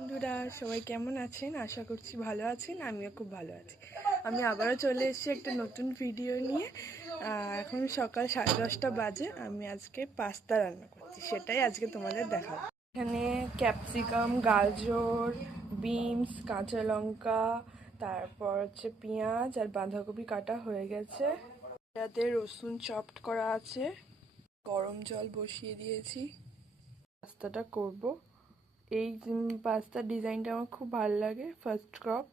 বন্ধুরা সবাই কেমন আছেন? আশা করছি ভালো আছেন। আমিও খুব ভালো আছি। আমি আবারও চলে এসেছি একটা নতুন ভিডিও নিয়ে। এখন সকাল 10:30 বাজে। আমি আজকে পাস্তা রান্না করছি, সেটাই আজকে তোমাদের দেখাবো। এখানে ক্যাপসিকাম, গাজর, বিনস, কাঁচা লঙ্কা, তারপর হচ্ছে পেঁয়াজ আর বাঁধাকপি কাটা হয়ে গেছে। এটাতে রসুন চপড করা আছে। গরম জল বসিয়ে দিয়েছি, পাস্তাটা করব। এই পাস্তার ডিজাইনটা আমার খুব ভালো লাগে। ফার্স্ট ক্রপ,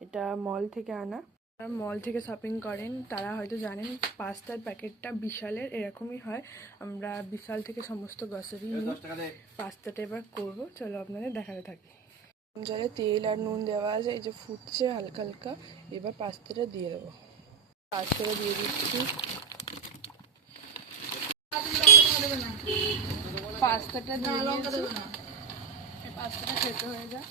এটা মল থেকে আনা। যারা মল থেকে শপিং করেন তারা হয়তো জানেন পাস্তার প্যাকেটটা বিশালের এরকমই হয়। আমরা বিশাল থেকে সমস্ত গ্রসারি নিই। পাস্তাটা এবার করব, চলো আপনাদের দেখাতে থাকি। জলে তেল আর নুন দেওয়া আছে, এই যে ফুটছে হালকা হালকা। এবার পাস্তাটা দিয়ে দেবো। পাস্তাটা দিয়ে দিচ্ছি। পাস্তাটা দিয়ে দিয়েছি। পাস্তাটা খেতে হয়ে যায়।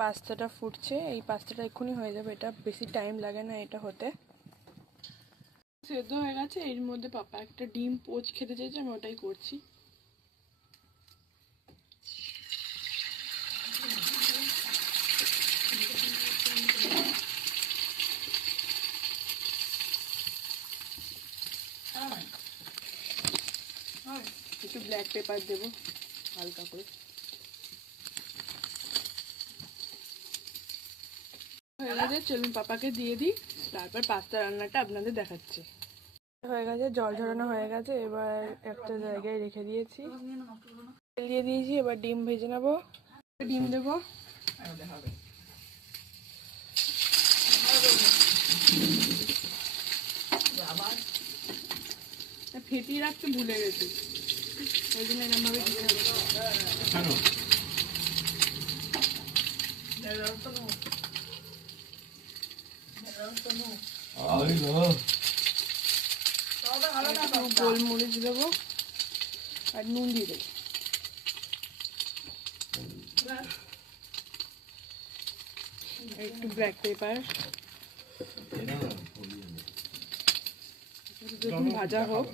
পাস্তাটা ফুটছে, এই পাস্তাটা এক্ষুনি হয়ে যাবে, এটা বেশি টাইম লাগে না এটা হতে। সেদ্ধ হয়ে গেছে। এর মধ্যে পাপা একটা ডিম পোচ খেতে চাইছে, আমি ওটাই করছি। একটু ব্ল্যাক পেপার দেবো হালকা করে। হয়ে গেছে, চলুন পাপাকে দিয়ে দিই, তারপর পাস্তা রান্নাটা আপনাদের দেখাচ্ছি। হয়ে গেছে, জল ঝরানো হয়ে গেছে। এবার একটা জায়গায় রেখে দিয়েছি, তেল দিয়ে দিয়েছি। এবার ডিম ভেজে নেবো। ডিম দেবো। ফেটিয়ে রাখতে ভুলে গেছি, ওই জন্য এরকম ভাবে দিয়ে হবে। গোলমরিচ দেবো আর নুন দিয়ে দেবো। একটু ব্ল্যাক পেপার। দেখুন ভাজা হোক।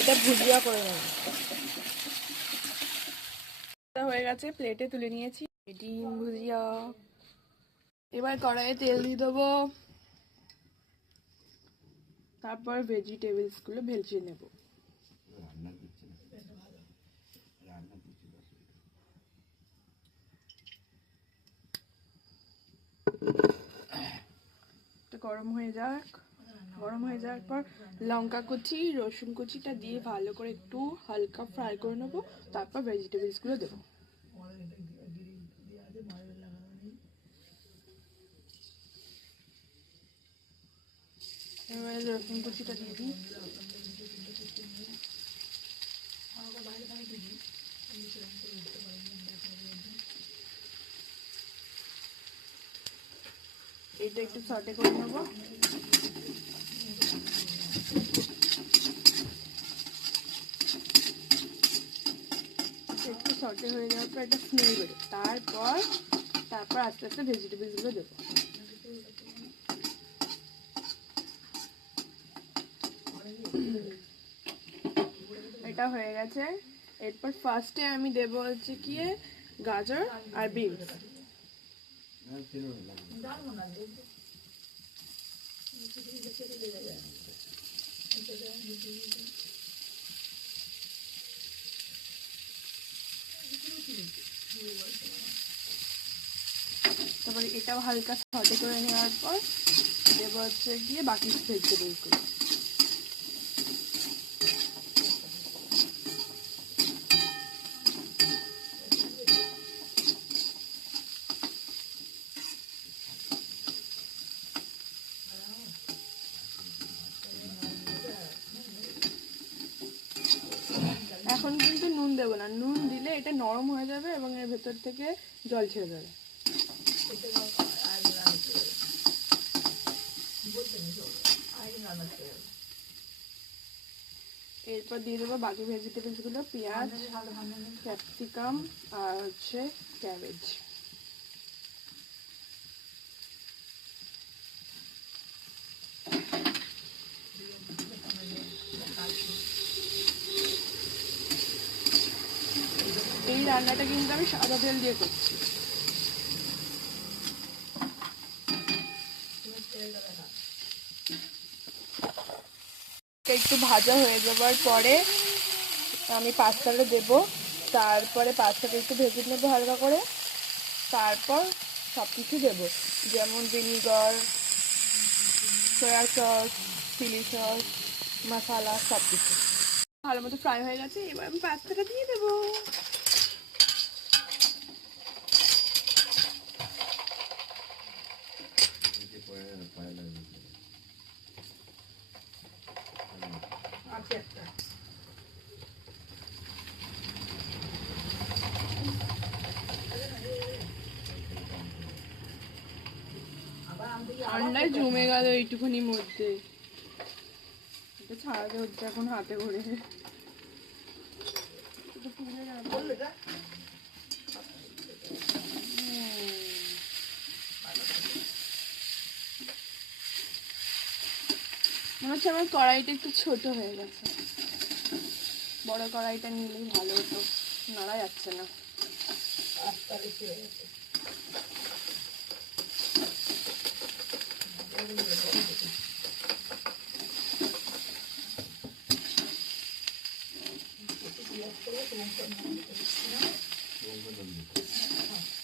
এটা ভুজিয়া করে নেব। হয়ে গেছে, প্লেটে তুলে নিয়েছি ডিম ভুজিয়া। এবার কড়াইয়ে তেল দিয়ে দেবো, তারপর ভেজিটেবলস গুলো ভেজে নেব। গরম হয়ে যাক। গরম হয়ে যাওয়ার পর লঙ্কা কুচি, রসুন কুচিটা দিয়ে ভালো করে একটু হালকা ফ্রাই করে নেবো। তারপর ভেজিটেবলস গুলো দেবো। এবার রসুন কুচিটা দিয়ে দিই। এটা একটু সটে করে নেবো। একটু সটে হয়ে যাওয়ার পর একটা স্মেল বেরো, তারপর আস্তে আস্তে ভেজিটেবলস গুলো দেবো। এটা হয়ে গেছে। এরপর ফার্স্টে আমি দেবো হচ্ছে কি গাজর আর বিনস। তারপরে এটাও হালকা সটে করে নেওয়ার পর দেবো হচ্ছে গিয়ে বাকি ভেজিটেবলসগুলো। এখন কিন্তু নুন দেবো না, নুন দিলে এটা নরম হয়ে যাবে এবং এর ভেতর থেকে জল ছেড়ে যাবে। এরপর দিয়ে দেবো বাকি ভেজিটেবলস গুলো, পেঁয়াজ, ক্যাপসিকাম আর হচ্ছে ক্যাবেজ। এই রান্নাটা কিন্তু আমি সাদা তেল দিয়ে করছি। একটু ভাজা হয়ে যাবার পরে আমি পাস্তাটা দেব, তারপরে পাস্তাটা একটু ভেজে নেবো হালকা করে, তারপর সব কিছু দেবো, যেমন vinegar, soy sauce, chilli sauce, মশলা, সব কিছু ভালো মতো ফ্রাই হয়ে গেছে। এবার আমি পাস্তাটা দিয়ে দেবো। ঠান্ডায় জমে গেল এইটুকুনির মধ্যে, এটা ছাড়াতে হচ্ছে এখন হাতে করে। মনে হচ্ছে আমার কড়াইটা একটু ছোট হয়ে গেছে, বড় কড়াইটা নিলেই ভালো হতো, নাড়া যাচ্ছে না।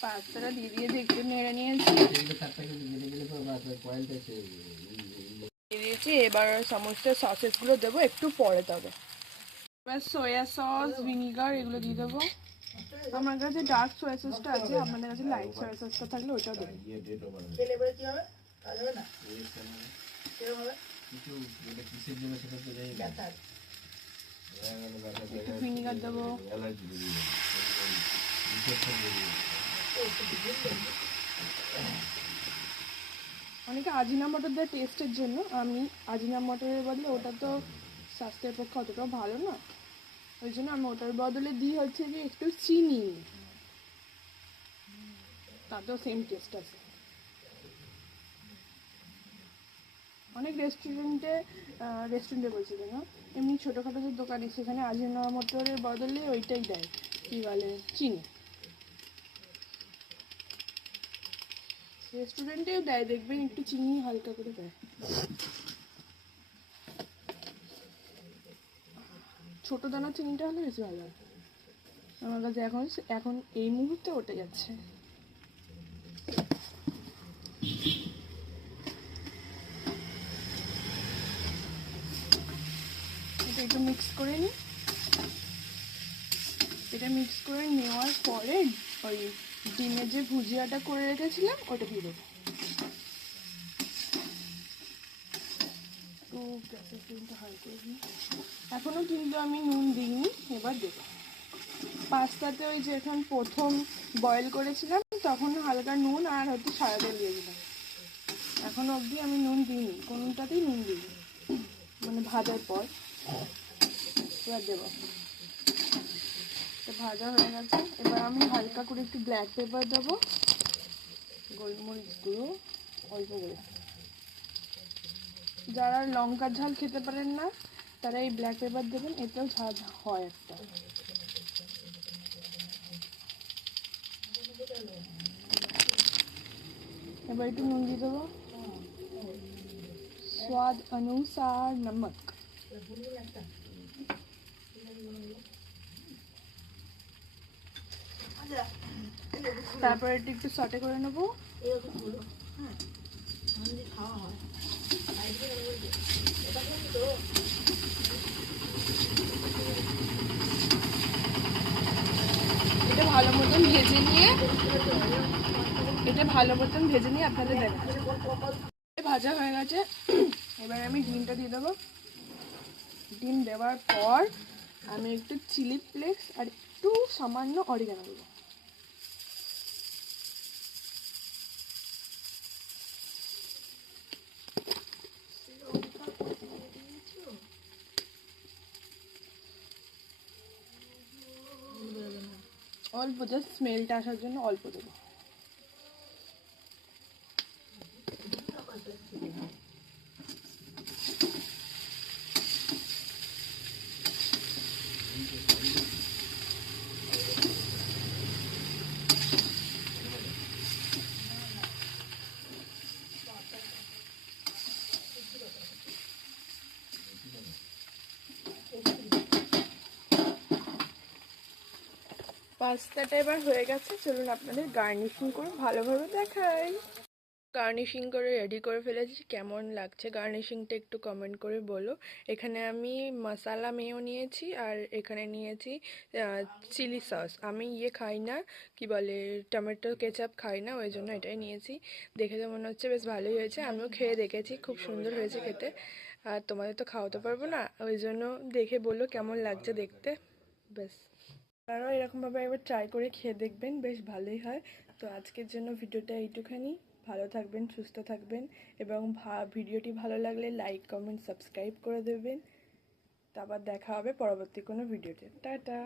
পাস্তাটা দিয়ে দিয়েছি, একটু নেড়ে নিয়েছি, দিয়েছি। এবার সমস্ত সসেস গুলো দেবো একটু পরে, তবে এবার সয়া সস, ভিনিগার এগুলো দিয়ে দেবো। আমার কাছে ডার্ক সয়া সসটা আছে, আপনাদের কাছে লাইট সয়া সসটা থাকলে ওটাও দেবো। ভিনিগার দেবো, অনেকে আজিনামোটো দেয় টেস্টের জন্য, আমি আজিনামোটোর বদলে, ওটা তো স্বাস্থ্যের পক্ষে অতটাও ভালো না, ওই জন্য আমি ওটার বদলে দিই হচ্ছে যে একটু চিনি, তাতেও সেম টেস্ট আছে। অনেক রেস্টুরেন্টে বলছি কেন, এমনি ছোটোখাটো যে দোকানে, সেখানে আজিনামোটোর বদলে ওইটাই দেয়, কী বলে, চিনি। রেস্টুরেন্টেও দেয়, দেখবেন একটু চিনি হালকা করে দেয়। ছোটো দানা চিনিটা হলে বেশি ভালো হয় আমার কাছে। এখন এই মুহূর্তে ওটা যাচ্ছে। এটা একটু মিক্স করে নিই। এটা মিক্স করে নেওয়ার পরে ওই ডিমের যে ভুজিয়াটা করে রেখেছিলাম ওটা দিয়ে দেবো। তো গ্যাসের ফ্লেমটা হাই করে দিই। এখনও কিন্তু আমি নুন দিইনি, এবার দেবো। পাস্তাতে ওই যে এখন প্রথম বয়েল করেছিলাম তখন হালকা নুন আর হয়তো সাদা তেল দিয়ে দিলাম, এখনো অবধি আমি নুন দিইনি, কোনটাতেই নুন দিইনি, মানে ভাজার পর। এবার দেবো, তো ভাজা হয়ে গেছে। এবার আমি হালকা করে একটু ব্ল্যাক পেপার দেবো, গোলমরিচ গুঁড়ো অল্প করে। যারা লঙ্কার ঝাল খেতে পারেন না তারা এই ব্ল্যাক পেপার দেবেন, এতেও ঝাল হয় একটা। এবার একটু নুন দিয়ে দেবো, स्वाद अनुसार नमक। তারপরে একটু সটে করে নেবো। এটা ভালো মতন ভেজে নিয়ে আপনাদের দেখাবো। ভাজা হয়ে গেছে, এবার আমি ডিমটা দিয়ে দেবো। ডিম দেওয়ার পর আমি একটু চিলি ফ্লেক্স আর একটু সামান্য অরিগানো দেবো। অল্প, জাস্ট স্মেলটা আসার জন্য অল্প দেবো। পাস্তাটা এবার হয়ে গেছে, চলুন আপনাদের গার্নিশিং করে ভালোভাবে দেখাই। গার্নিশিং করে রেডি করে ফেলেছি, কেমন লাগছে গার্নিশিংটা একটু কমেন্ট করে বলো। এখানে আমি মশালা মেয়ো নিয়েছি আর এখানে নিয়েছি চিলি সস। আমি খাই না, কি বলে, টমেটো কেচাপ খাই না, ওই জন্য এটাই নিয়েছি। দেখে তো মনে হচ্ছে বেশ ভালোই হয়েছে, আমিও খেয়ে দেখেছি, খুব সুন্দর হয়েছে খেতে। আর তোমাদের তো খাওয়াতে পারবো না, ওই জন্য দেখে বললো কেমন লাগছে দেখতে। বেশ, তারাও এরকমভাবে একবার ট্রাই করে খেয়ে দেখবেন, বেশ ভালোই হয়। তো আজকের জন্য ভিডিওটা এইটুখানি। ভালো থাকবেন, সুস্থ থাকবেন, এবং ভিডিওটি ভালো লাগলে লাইক কমেন্ট সাবস্ক্রাইব করে দেবেন। তারপর দেখা হবে পরবর্তী কোনো ভিডিওতে। টাটা।